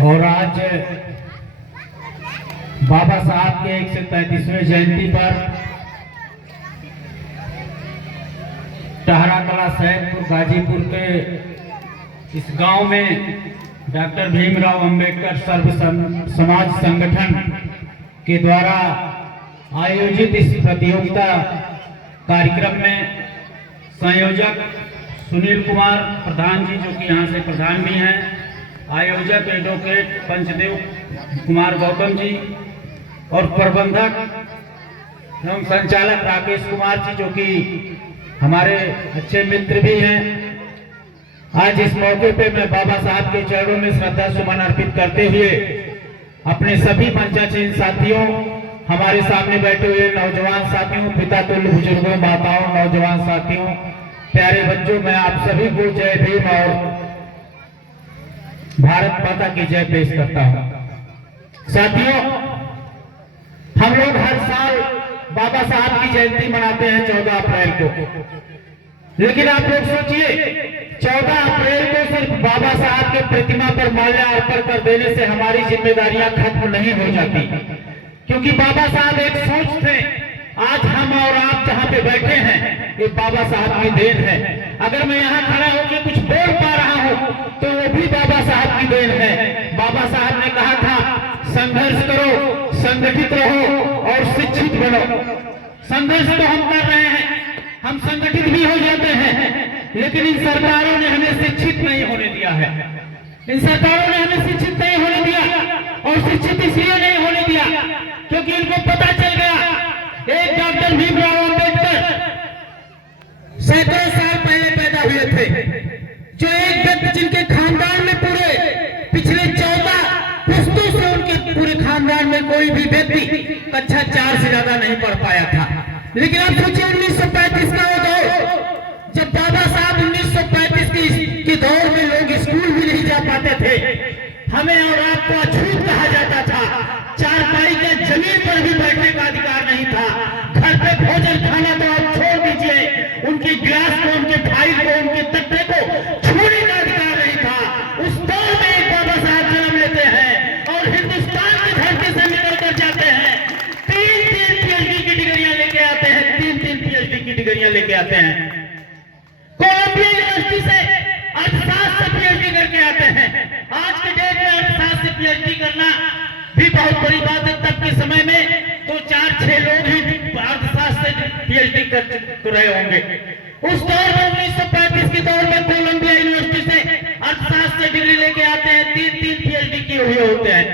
और आज बाबा साहब के 133वें जयंती पर टहरा कला सैदपुर गाजीपुर के इस गांव में डॉक्टर भीमराव अंबेडकर सर्व समाज संगठन के द्वारा आयोजित इस प्रतियोगिता कार्यक्रम में संयोजक सुनील कुमार प्रधान जी, जो कि यहाँ से प्रधान भी हैं, आयोजक एडवोकेट पंचदेव कुमार गौतम जी और प्रबंधक एवं संचालक राकेश कुमार जी, जो कि हमारे अच्छे मित्र भी हैं। आज इस मौके पे मैं बाबा साहब के चरणों में श्रद्धा सुमन अर्पित करते हुए अपने सभी मंचासीन साथियों, हमारे सामने बैठे हुए नौजवान साथियों, पिता तुल्य बुजुर्गों, माताओं, नौजवान साथियों, प्यारे बच्चों, मैं आप सभी को जय भीम और भारत माता की जय पेश करता हूं। साथियों, हम लोग हर साल बाबा साहब की जयंती मनाते हैं 14 अप्रैल को, लेकिन आप लोग सोचिए 14 अप्रैल को सिर्फ बाबा साहब के प्रतिमा पर माल्यार्पण कर देने से हमारी जिम्मेदारियां खत्म नहीं हो जाती, क्योंकि बाबा साहब एक सोच थे। आज हम और आप जहां पे बैठे हैं ये बाबा साहब की देन है। अगर मैं यहाँ खड़ा होकर कुछ बोल पा रहा हूँ तो वो भी बाबा साहब की देन है। बाबा साहब ने कहा था, संघर्ष करो, संगठित रहो और शिक्षित बनो। संघर्ष तो हम कर रहे हैं, हम संगठित भी हो जाते हैं, लेकिन इन सरकारों ने हमें शिक्षित नहीं होने दिया है। इन सरकारों ने हमें शिक्षित नहीं होने दिया, और शिक्षित इसलिए नहीं होने दिया क्योंकि इनको पता चल गया एक डॉक्टर भीमराव अंबेडकर सैकड़ों साल पहले पैदा हुए थे, जो एक व्यक्ति जिनके खानदान में पूरे पिछले 14 पुश्तों से उनके पूरे खानदान में कोई भी व्यक्ति कक्षा 4 से ज्यादा नहीं पढ़ पाया था। लेकिन आप सोचिए 1935 का वो दौर, जब बाबा साहब 1935 के दौर में लोग स्कूल भी नहीं जा पाते थे, हमें और आपको अछूत कहा जाता था, चारपाई के जमीन पर भी बैठने का अधिकार नहीं था। घर पे भोजन खाना तो आप छोड़ दीजिए, उनकी गिलास को, उनके फाइल को, उनके तख्ते को छूने का अधिकार नहीं था। उस दौर में एक बाबा साहब जन्म लेते हैं और हिंदुस्तान की धरती से निकल कर जाते हैं, 3-3 पीएचडी की डिग्रियां लेके आते हैं, 3-3 पीएचडी की डिग्रियां लेके आते हैं। कोलंबिया यूनिवर्सिटी से अर्थशास्त्र से पीएचडी करके आते हैं। आज के डेट में अर्थशास्त्र से पीएचडी करना भी बहुत बड़ी बात है। तब के समय में तो 4-6 लोग ही अर्थशास्त्र से पीएचडी कर रहे होंगे। उस दौर में 1935 के दौर में कोलंबिया यूनिवर्सिटी से अर्थशास्त्र से डिग्री लेके आते हैं, 3-3 पीएचडी किए हुए होते हैं।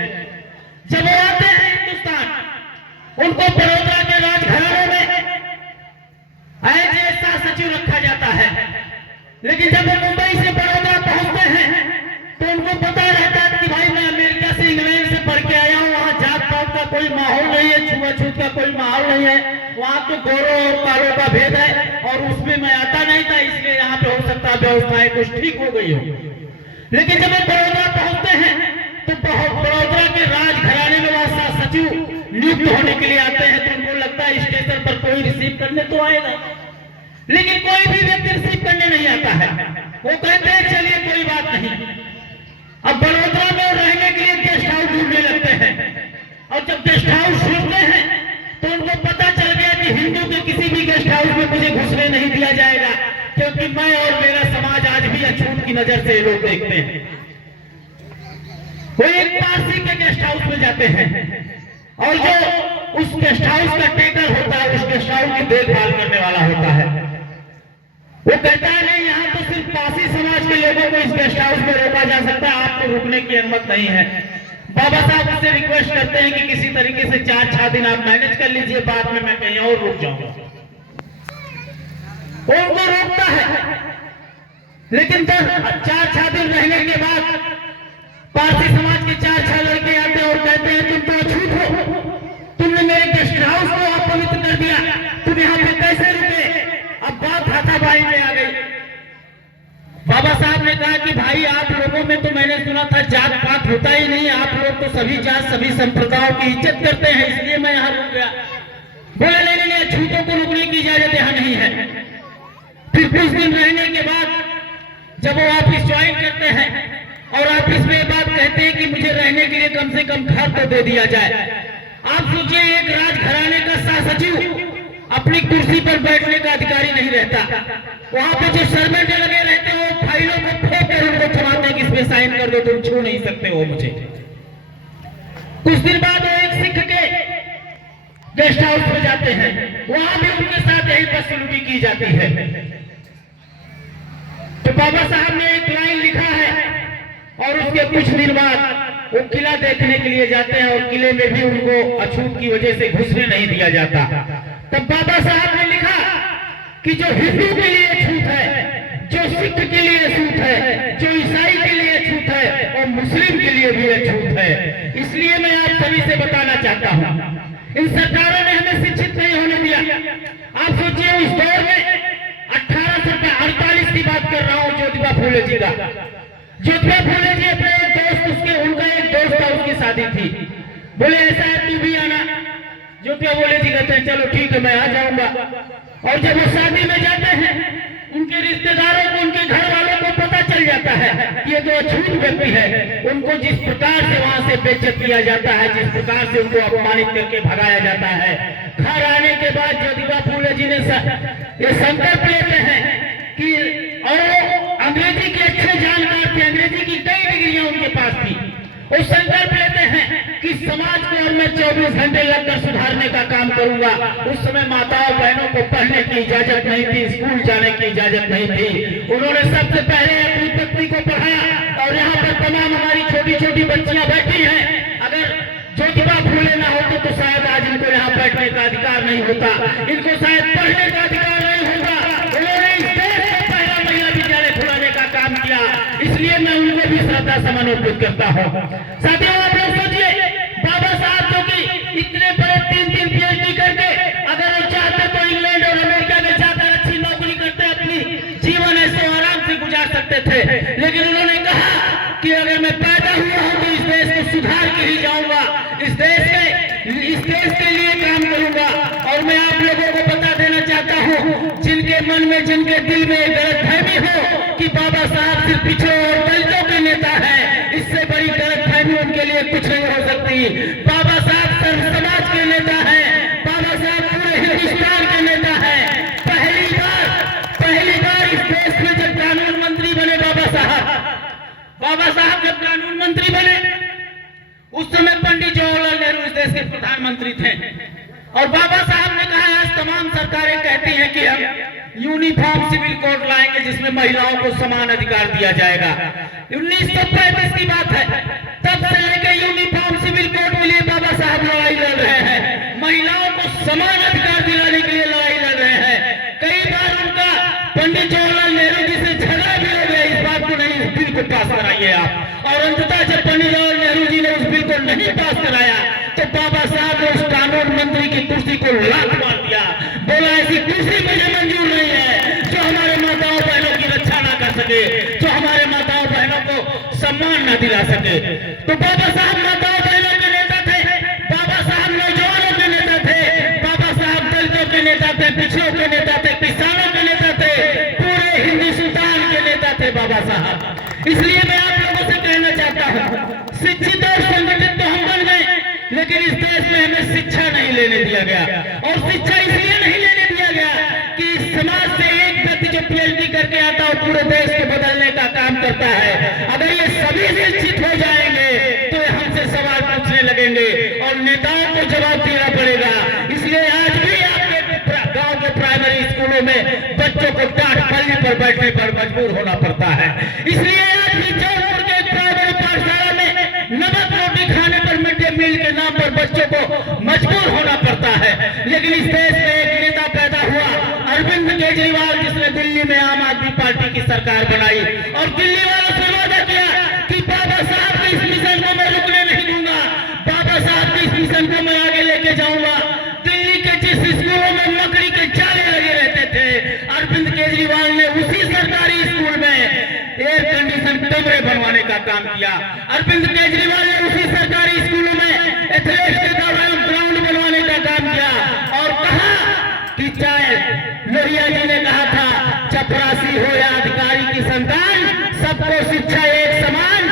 जब वो आते हैं हिंदुस्तान, उनको बड़ौदा के राजघराने में ऐसा सचिव रखा जाता है, लेकिन जब वो मुंबई से बड़ौदा पहुंचते हैं तो उनको पता रहता है कि भाई मैं अमेरिका से, इंग्लैंड से पढ़ के आया हूँ, वहाँ जात पात का कोई माहौल नहीं है, छुआछूत का कोई माहौल नहीं है, वहाँ तो गोरों और कालों का भेद है, और उसमें मैं आता नहीं था, इसलिए यहाँ पे हो सकता है व्यवस्थाएं कुछ ठीक हो गई हो। लेकिन जब वो बड़ौदा पहुंचते हैं तो बड़ौदा के राजघराने में वहाँ सचिव नियुक्त होने के लिए आते हैं, तो उनको लगता है स्टेशन पर कोई रिसीव करने तो आएगा, लेकिन कोई भी व्यक्ति रिसीव करने नहीं आता है। वो कहते हैं चलिए कोई बात नहीं। अब बड़ौदा में रहने के लिए गेस्ट हाउस ढूंढने लगते हैं, और जब गेस्ट हाउस ढूंढते हैं तो उनको पता चल गया कि हिंदू के किसी भी गेस्ट हाउस में मुझे घुसने नहीं दिया जाएगा, क्योंकि मैं और मेरा समाज आज भी अछूत की नजर से लोग देखते हैं। वो एक पारसी के गेस्ट हाउस में जाते हैं, और जो उस गेस्ट हाउस का टेकर होता है, उस गेस्ट हाउस की देखभाल करने वाला होता है, वो कहता है नहीं, यहाँ तो सिर्फ पारसी समाज के लोगों को इस गेस्ट हाउस में रोका जा सकता है, आपको रुकने की अनुमति नहीं है। बाबा साहब उससे रिक्वेस्ट करते हैं कि किसी तरीके से 4-6 दिन आप मैनेज कर लीजिए, बाद में मैं कहीं और रुक जाऊंगा। वो उनको रोकता है, लेकिन 4-6 दिन रहने के बाद पारसी समाज के 4-6 लड़के आते हैं और कहते हैं तुम तो अछूत हो, तुमने मेरे गेस्ट हाउस को अपवित्र कर दिया, तुम यहाँ पे कैसे रुके। अब बात हाथापाई में आ गई। बाबा साहब ने कहा कि भाई आप लोगों में तो मैंने सुना था जात पात होता ही नहीं, आप लोग तो सभी जात सभी संप्रदायों की इज्जत करते हैं, इसलिए मैं यहाँ रुक गया। बोले नहीं, अछूतों को रुकने की इजाजत यहाँ नहीं है। फिर कुछ दिन रहने के बाद जब वो ऑफिस ज्वाइन करते हैं और आप इसमें बात कहते हैं कि मुझे रहने के लिए कम से कम घर तो दे दिया जाए। आप सोचिए, एक राजघराने का सहसचिव अपनी कुर्सी पर बैठने का अधिकारी नहीं रहता। वहां पे जो सर्वेंट लगे रहते हैं वो फाइलों को फेंक कर उनको थमाते हैं कि इसमें साइन कर दो, तुम छू नहीं सकते हो मुझे। कुछ दिन बाद वो एक सिख के गेस्ट हाउस में जाते हैं, वहां भी उनके साथ यही बदसलूकी की जाती है। तो बाबा साहब ने एक लाइन लिखा है और उसके कुछ दिन बाद वो किला देखने के लिए जाते हैं और किले में भी उनको अछूत की वजह से घुसने नहीं दिया जाता। तब बाबा साहब ने लिखा कि जो हिंदू के लिए छूट है, जो सिख के लिए छूट है, जो ईसाई के लिए छूट है और मुस्लिम के लिए भी छूट है। इसलिए मैं आप सभी से बताना चाहता हूँ, इन सरकारों ने हमें शिक्षित नहीं होने दिया। आप सोचिए, उस दौर में 1848 की बात कर रहा हूँ, ज्योतिबा फूले जी का। ज्योतिबा फूले जी अपने एक दोस्त, उनका एक दोस्त था, उसकी शादी थी। बोले ऐसा है तू भी आना। ज्योतिबा फूले जी कहते हैं चलो ठीक है मैं आ जाऊंगा। और जब वो शादी में जाते हैं, उनके रिश्तेदारों को, उनके घर वालों को पता चल जाता है कि ये तो अछूत व्यक्ति है। उनको जिस प्रकार से वहां से बेइज्जत किया जाता है, जिस प्रकार से उनको अपमानित करके भगाया जाता है, घर आने के बाद ज्योतिबा फूले जी ने ये संकल्प लेते हैं कि, और अंग्रेजी के अच्छे जानकार थे, अंग्रेजी की कई डिग्रियां उनके पास थी। वो संकल्प लेते हैं कि समाज को मैं 24 घंटे लगकर सुधारने का काम करूंगा। उस समय माताओं बहनों को पढ़ने की इजाजत नहीं थी, स्कूल जाने की इजाजत नहीं थी। उन्होंने सबसे पहले अपनी पत्नी को पढ़ाया और यहाँ पर तमाम हमारी छोटी छोटी बच्चियां बैठी हैं। अगर ज्योतिबा फूले ना होते तो शायद आज इनको यहाँ बैठने का अधिकार नहीं होता, इनको शायद पढ़ने का अधिकार नहीं होता। उन्होंने इस देश में पहला महिला विद्यालय खुलाने का काम किया, इसलिए मैं उनको भी श्रद्धा समर्पित करता हूँ। साथियों, आप लोग सोचिए, बाबा साहब जो कि इतने बड़े 3 PhD करके अगर वो चाहते तो इंग्लैंड और अमेरिका में जाकर अच्छी नौकरी करते, अपनी जीवन ऐसे आराम से गुजार सकते थे। लेकिन उन्होंने कहा कि अगर मैं पैदा हुआ हूं तो इस देश को सुधार के ही जाऊंगा, इस देश के लिए काम करूंगा। और मैं आप लोगों को बता देना चाहता हूं, जिनके मन में, जिनके दिल में गलतफहमी हो कि बाबा साहब सिर्फ पिछड़ों और दलितों के नेता है, इससे बड़ी गलतफहमी उनके लिए कुछ नहीं हो सकती। बाबा साहब सर्व समाज के नेता है, बाबा साहब पूरे हिंदुस्तान के नेता है। पहली बार इस देश में जब कानून मंत्री बने बाबा साहब जब कानून मंत्री बने, उस समय पंडित जवाहरलाल नेहरू इस देश के प्रधानमंत्री थे। और बाबा साहब ने कहा, आज तमाम सरकारें कहती हैं कि हम यूनिफॉर्म सिविल कोड लाएंगे जिसमें महिलाओं को समान अधिकार दिया जाएगा। 1935 की बात है, तब से लेकर यूनिफॉर्म सिविल कोड के लिए बाबा साहब लड़ाई लड़ रहे हैं, महिलाओं को समान अधिकार दिलाने के लिए लड़ाई लड़ रहे हैं। कई बार उनका पंडित जवाहरलाल नेहरू जी से झगड़ा भी हो गया, इस बात को नहीं, इस बिल को पास कराइए आप। और अंततः जब पंडित जवाहरलाल नेहरू जी ने उस बिल को नहीं पास कराया तो बाबा साहब ने उस कानून मंत्री की कुर्सी को लात मार दिया। बोला ऐसी कुर्सी मुझे मंजूर नहीं है जो हमारे माताओं बहनों की रक्षा ना कर सके, जो हमारे माताओं बहनों को सम्मान ना दिला सके। तो बाबा साहब माताओं बहनों के नेता थे, बाबा साहब नौजवानों के नेता थे, बाबा साहब दलितों के नेता थे, पिछड़ों के नेता थे, किसानों के नेता थे, पूरे हिंदुस्तान के नेता थे बाबा साहब। इसलिए मैं आप लोगों से कहना चाहता हूँ, शिक्षित और संगठित तो हम बन गए, लेकिन इस देश में हमें शिक्षा नहीं लेने दिया गया। और शिक्षा इसलिए नहीं लेने दिया गया कि इस समाज से एक व्यक्ति जो PhD करके आता है पूरे देश को बदलने का काम करता है। अगर ये सभी शिक्षित हो जाएंगे तो हमसे सवाल पूछने लगेंगे और नेताओं को जवाब देना पड़ेगा। इसलिए आज भी आपके गांव के प्राइमरी स्कूलों में बच्चों को डांट पल्ली पर बैठने पर मजबूर होना पड़ता है। इसलिए आज भी जौनपुर के प्राइमरी पाठशाला में नमक रोटी खाने पर मिड डे मील के नाम पर बच्चों को मजबूर होना पड़ता है। लेकिन इस देश में एक नेता पैदा हुआ, अरविंद केजरीवाल, जिसने दिल्ली में आम आदमी पार्टी की सरकार बनाई और दिल्ली वालों से वादा किया कि बाबा साहब के इस मिशन को मैं रुकने नहीं दूंगा, बाबा साहब के इस मिशन को मैं आगे लेके जाऊंगा। दिल्ली के जिस स्कूलों में लकड़ी के जाले लगे रहते थे, अरविंद केजरीवाल ने उसी सरकारी स्कूल में एयर कंडीशन कमरे बनवाने का काम किया। अरविंद केजरीवाल ने उसी सरकारी स्कूलों में एथलेटिक्स के ग्राउंड बनवाने का काम किया और कहा कि चाहे लोहिया जी ने कहा था, चपरासी हो या अधिकारी की संतान, सबको शिक्षा एक समान,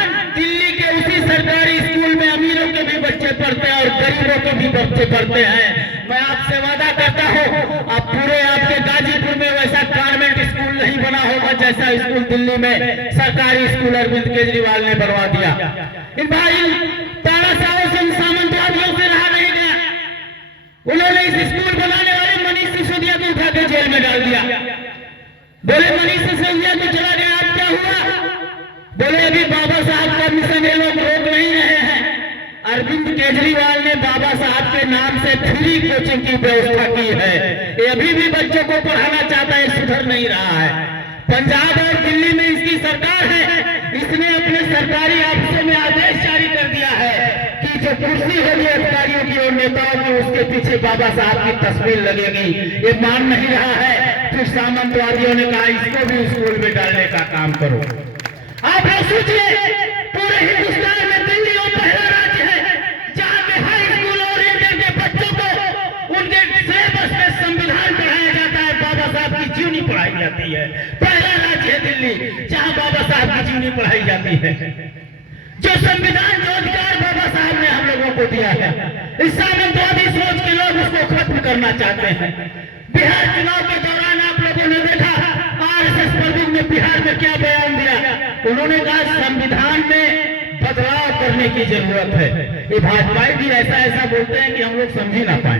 पढ़ते हैं और गरीबों के भी बच्चे पढ़ते हैं। मैं आपसे वादा करता हूँ आप पूरे आपके गाजीपुर में वैसा गवर्नमेंट स्कूल नहीं बना होगा जैसा स्कूल दिल्ली में सरकारी स्कूल अरविंद केजरीवाल ने बनवा दिया। इन भाई 13 सालों से सामंतवादियों से रहा नहीं गया। उन्होंने इस स्कूल बनाने वाले मनीष सिसोदिया को उठा के जेल में डाल दिया। बोले मनीष सिसोदिया को चला गया, अब क्या हुआ? बोले अभी बाबा साहब का मिशन ये लोग रोक नहीं रहे हैं। अरविंद केजरीवाल ने बाबा साहब के नाम से फ्री कोचिंग की व्यवस्था की है। ये अभी भी बच्चों को पढ़ाना चाहता है, सुधर नहीं रहा है। पंजाब और दिल्ली में इसकी सरकार है, इसने अपने सरकारी ऑफिसों में आदेश जारी कर दिया है कि जो कुर्सी होगी अधिकारियों की और नेताओं की उसके पीछे बाबा साहब की तस्वीर लगेगी। ये मान नहीं रहा है, फिर सामंतवादियों ने कहा इसको भी स्कूल में डालने का काम करो। आप सोचिए पूरे हिंदुस्तान में दिल्ली और पहला राज्य है जहां पे हाई स्कूल और इंटर के बच्चों को उनके सिलेबस में संविधान पढ़ाया जाता है, बाबा साहब की जीवनी पढ़ाई जाती है। पहला राज्य है दिल्ली जहां बाबा साहब की जीवनी पढ़ाई जाती है। जो संविधान जो अधिकार बाबा साहब ने हम लोगों को दिया है, इस सामंतवादी सोच के लोग उसको खत्म करना चाहते हैं। बिहार चुनाव के दौरान आप लोगों ने देखा आरएसएस प्रमुख ने बिहार में क्या बयान दिया। उन्होंने कहा संविधान में बदलाव करने की जरूरत है। ये भाजपाई भी ऐसा ऐसा बोलते हैं कि हम लोग समझ ही ना पाए।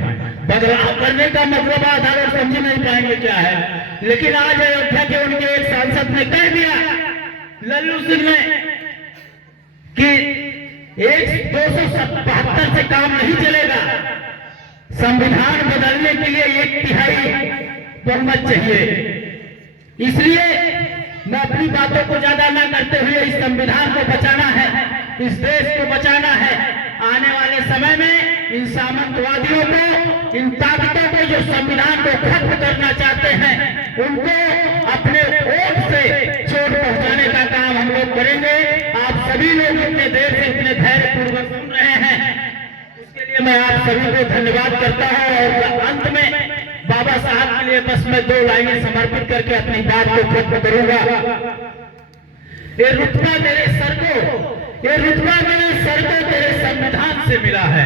बदलाव करने का मतलब आधा लोग समझ नहीं पाएंगे क्या है। लेकिन आज अयोध्या के उनके एक सांसद ने कह दिया, लल्लू सिंह ने, कि 277 से काम नहीं चलेगा। संविधान बदलने के लिए 1/3 बहुमत चाहिए। इसलिए मैं अपनी बातों को ज्यादा न करते हुए इस संविधान को बचाना है, इस देश को बचाना है। आने वाले समय में इन सामंतवादियों को, इन ताकतों को जो संविधान को खत्म करना चाहते हैं, उनको अपने वोट से चोट पहुंचाने का काम हम लोग करेंगे। आप सभी लोग इतने देर से इतने धैर्यपूर्वक सुन रहे हैं, उसके लिए मैं आप सभी को धन्यवाद करता हूं। और अंत में बाबा साहब के लिए बस मैं 2 लाइनें समर्पित करके अपनी बात को खत्म करूंगा। ये रुतबा मेरे सर को, ये रुतबा मेरे सर को तेरे संविधान से मिला है।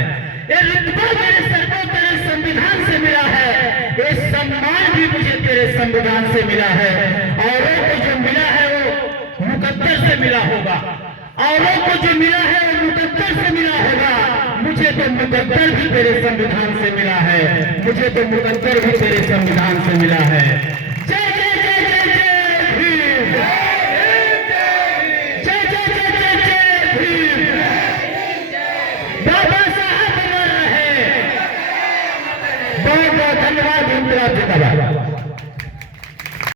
ये रुतबा मेरे सर को तेरे संविधान से मिला है। ये सम्मान भी मुझे तेरे संविधान से मिला है। औरों को जो मिला है वो मुकद्दर से मिला होगा, औरों को जो मिला है वो मुकद्दर से मिला होगा। मुझे तो मुकद्दर भी तेरे संविधान से मिला है, मुझे तो मुकद्दर भी तेरे संविधान से मिला है।